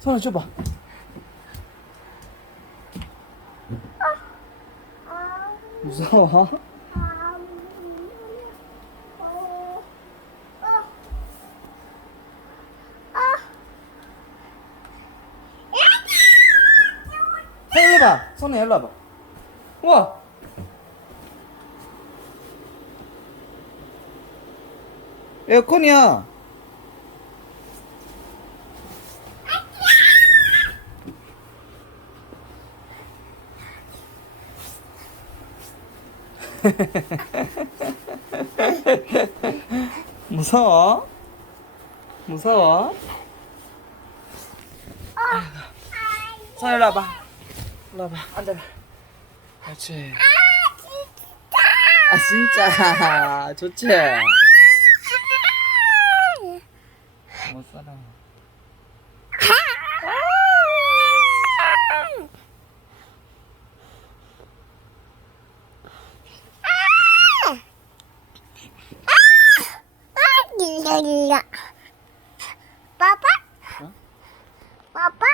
손을 줘봐. 무서워? 일로 봐. 손에 일로 와봐. 우와. 에어컨이야. 무서워? 무서워? 손 일로 와봐. 일로 와봐. 앉아라. 그렇지. 아 진짜 좋지? 못 살아. Papa? Huh? Papa?